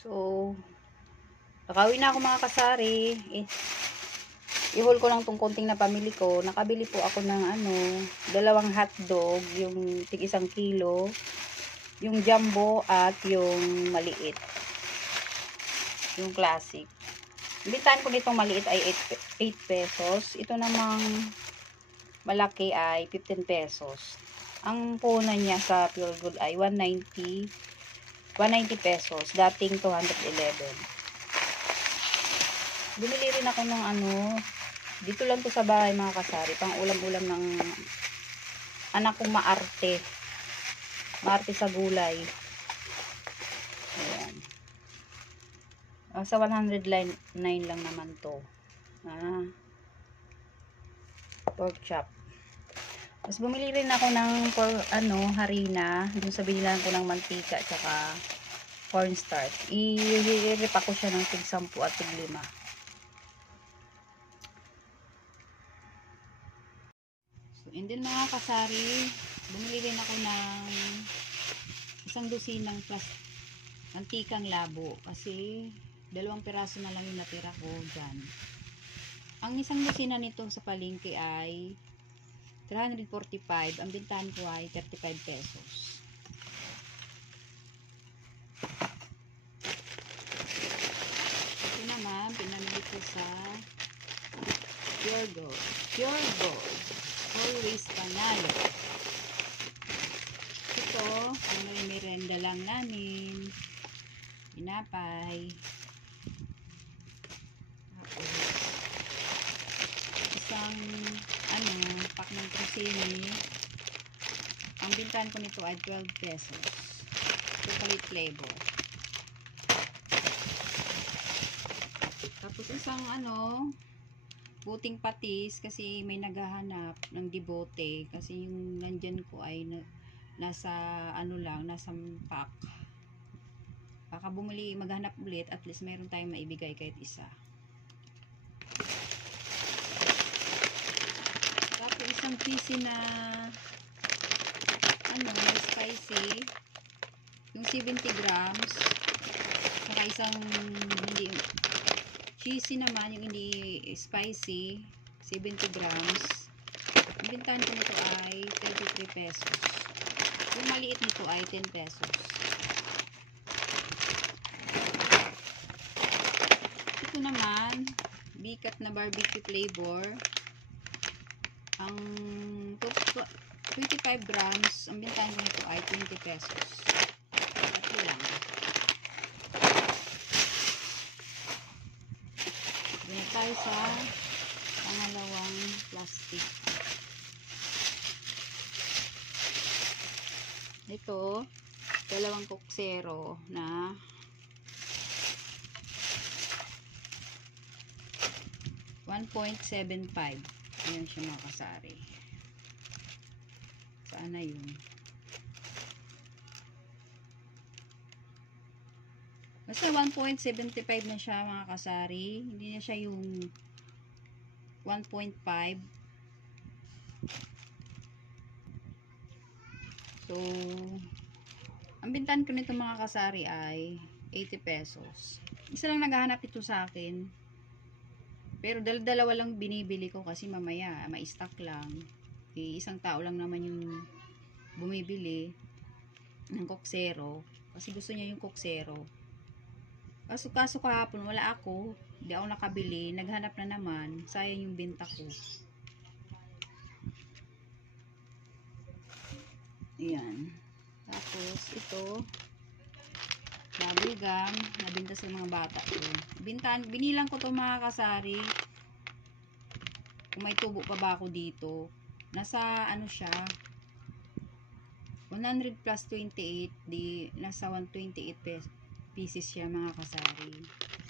So, nakauwi na ako mga kasari. I-haul ko lang tong konting na pamili ko. Nakabili po ako ng dalawang hotdog, yung tig 1 kilo, yung jumbo at yung maliit. Yung classic. Bintahan ko nitong maliit ay 8 pesos. Ito namang malaki ay 15 pesos. Ang puhunan niya sa Pure Gold ay 190 pesos. Dating 211. Bumili rin ako ng dito lang to sa bahay mga kasari. Pang ulam-ulam ng anak kong maarte. Maarte sa gulay. Ayan. Sa 109 lang naman to. Pork chop. Tapos bumili rin ako ng harina. Dun sa binilan ko ng mantika at saka cornstarch. I-repa ko siya ng tig 10 at tig 5. So, and then mga kasari, bumili rin ako ng 1 dosinang mantikang labo. Kasi 2 piraso na lang yung natira ko dyan. Ang 1 dosina nito sa palengke ay 345. Ang bintahan ko ay 35 pesos. Ito naman, pinamili ko sa Pure Gold. Pure Gold. Always panalo. Ito, ang merenda lang namin. Pinapay. Tapos, isang pack ng trusini. Ang bintahan ko nito ay 12 pesos. Chocolate flavor. Tapos isang puting patis kasi may naghahanap ng dibote kasi yung nandyan ko ay nasa nasa pack. Baka bumili, maghanap ulit, at least meron tayong maibigay kahit isa. Tapos isang cheesy na spicy, yung 70 grams, saka isang hindi cheesy naman, yung hindi spicy, 70 grams. Ang bintahan ko nito ay 33 pesos. Yung maliit nito ay 10 pesos. Ito naman, bikat na barbecue flavor. Ang 25 grams, ang bintahan ko nito ay 20 pesos. Ito lang. Doon tayo sa pangalawang plastic. Ito, 2 koksero na 1.75. Ayan siya mga kasari. Saan na yun? Basta 1.75 na siya mga kasari. Hindi na siya yung 1.5. So, ang bintahan ko nito mga kasari ay 80 pesos. Isa lang naghahanap ito sa akin. Pero dalawa lang binibili ko kasi mamaya ma-stock lang. Isang tao lang naman yung bumibili ng koksero. Kasi gusto niya yung koksero. Kaso kahapon wala ako. Hindi ako nakabili. Naghanap na naman. Sayang yung benta ko. Ayan. Tapos ito, bubble gum, nabenta sa mga bata ko. Binilang ko to mga kasari. Kung may tubo pa ba ako dito. Nasa siya, 100 plus 28, nasa 128 pieces siya mga kasari.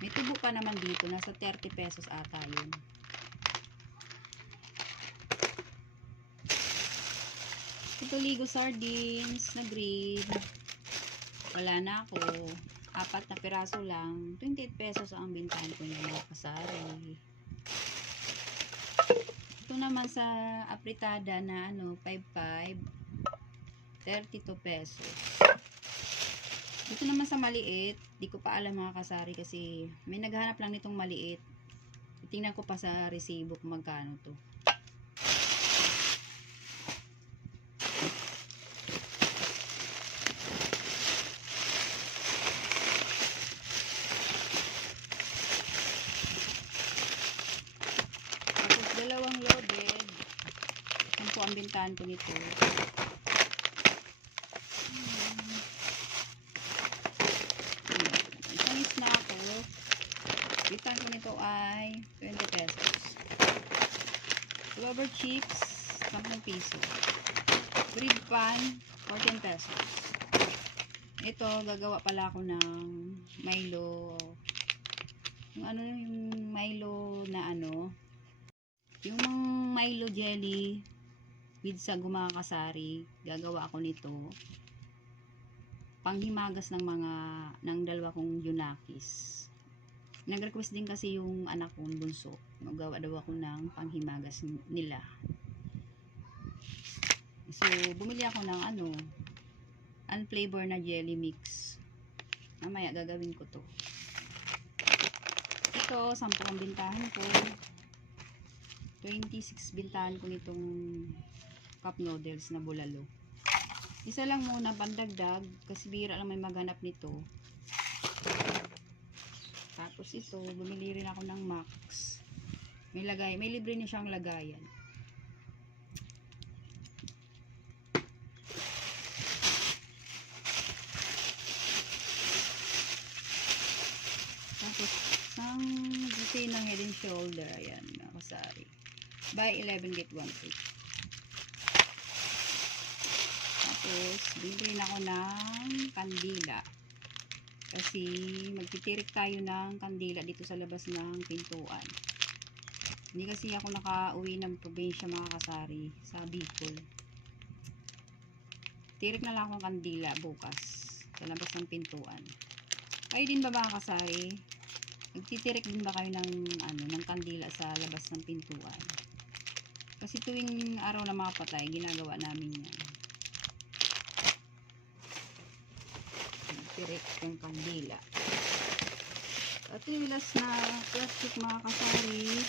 May tubo pa naman dito, nasa 30 pesos ata yun. Ito Ligo sardines na green. Wala na ako. 4 na piraso lang. 28 pesos ang bintahan ko yung mga kasari. Ito naman sa apritada na 5.5, 32 pesos. Ito naman sa maliit, Di ko pa alam mga kasari kasi may naghanap lang nitong maliit. Tingnan ko pa sa resibo kung magkano to. Tapos dalawang loaded. Yan po ang bintahan ko nito. Isang snack ko. Bintahan ko nito ay 20 pesos. Clover chips, 10 piso. Bread pan, 14 pesos. Ito, gagawa pala ako ng Milo. Yung Milo na yung Milo jelly with sagu mga kasari. Gagawa ako nito. Panghimagas ng dalawa kong Junakis. Nag-request din kasi yung anak kong bunso. Magawa daw ako ng panghimagas nila. So, bumili ako ng unflavor na jelly mix. Mamaya gagawin ko to. Ito, 10 ang bintahan ko. 26 bintahan ko nitong cup noodles na bulalo. Isa lang muna pandagdag kasi bira lang may maghanap nito. Tapos ito, bumili rin ako ng Max. May libre niya siyang lagayan. Tapos, isang buti ng Head and Shoulder. Ayan, mga kasari. Buy 11, get 1 free. Tapos, bumili rin ako ng kandila. Kasi magtitirik tayo ng kandila dito sa labas ng pintuan. Hindi kasi ako nakauwi ng probinsya mga kasari sa Bicol. Tirik na lang akong kandila bukas sa labas ng pintuan. Kayo din ba mga kasari? Nagtitirik din ba kayo ng kandila sa labas ng pintuan? Kasi tuwing araw na mga patay, ginagawa namin yan. Tirik yung kandila. At yung last na plastic mga kasari,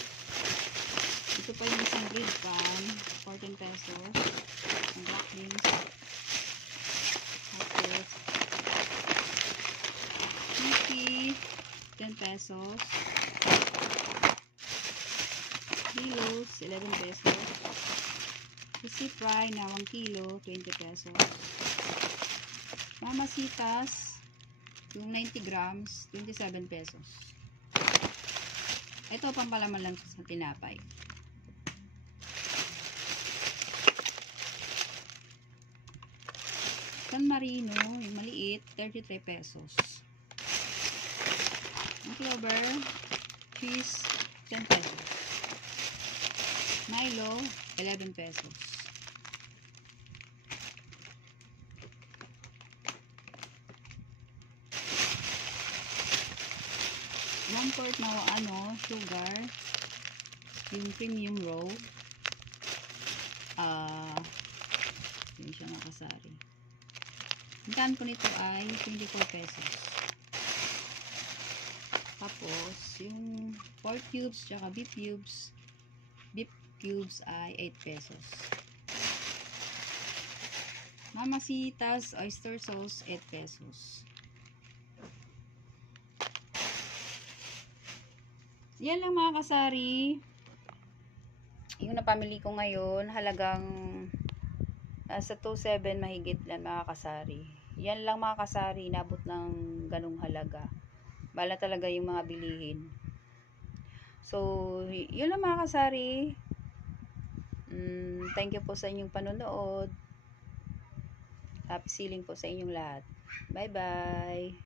ito pa yung isang bread pan, 14 pesos. Ang black beans. Tapos, Mickey, 10 pesos. Kilos, 11 pesos. Crispy fry na 1 kilo, 20 pesos. Mamasitas, yung 90 grams, 27 pesos. Ito, pampalaman lang sa tinapay. San Marino, yung maliit, 33 pesos. Ang Clover, cheese, 10 pesos. Milo, 11 pesos. One quart na sugar, yung premium raw. Yun siya nakasari. Ang ko nito ay 24 pesos. Tapos, yung pork cubes, tsaka beef cubes ay 8 pesos. Mamasitas, oyster sauce, 8 pesos. Yan lang mga kasari. Yung napamili ko ngayon, halagang nasa 2.7 mahigit lang mga kasari. Yan lang mga kasari, inabot ng ganung halaga. Bala talaga yung mga bilihin. So, yun lang mga kasari. Thank you po sa inyong panonood. Happy selling po sa inyong lahat. Bye-bye.